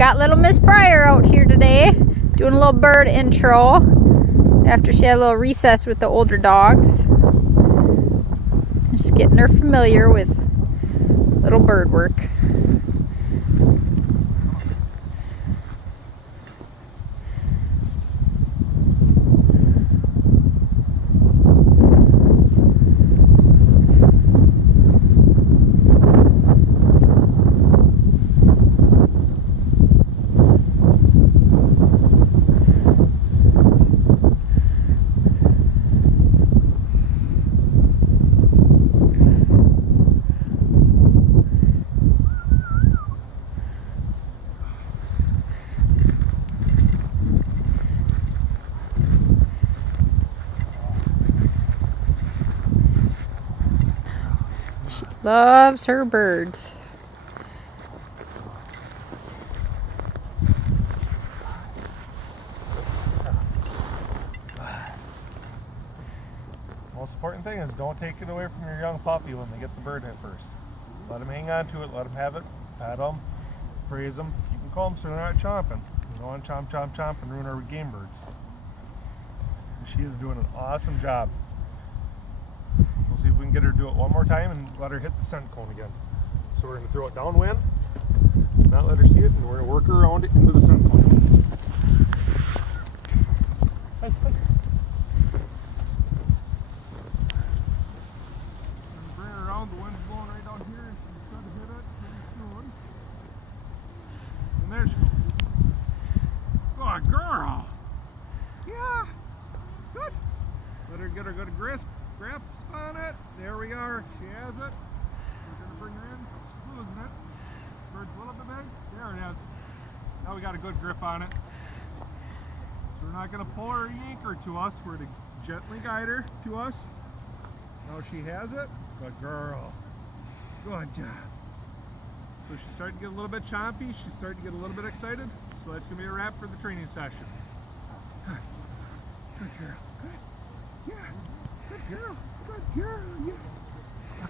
got little Miss Bryer out here today, doing a little bird intro after she had a little recess with the older dogs. Just getting her familiar with little bird work. Loves her birds. Most important thing is don't take it away from your young puppy when they get the bird hit first. Let them hang on to it, let them have it, pat them, praise them, keep them calm so they're not chomping. You don't want to chomp, chomp, chomp and ruin our game birds. She is doing an awesome job. We'll see if we can get her to do it one more time and let her hit the scent cone again. So we're going to throw it downwind, not let her see it, and we're going to work her around it into the scent cone. Hey, hey. Bring her around, the wind's blowing right down here, and she's trying to hit it pretty soon. And there she goes. Good girl! Yeah! Good! Let her get a good grasp on it. There we are. She has it. We're going to bring her in. She's losing it. Bird's a little bit big. There it is. Now we got a good grip on it. So we're not going to pull her or yank her to us. We're going to gently guide her to us. Now she has it. Good girl. Good job. So she's starting to get a little bit chompy. She's starting to get a little bit excited. So that's going to be a wrap for the training session. Good girl. Good. Yeah. Good girl. Good girl. Yeah.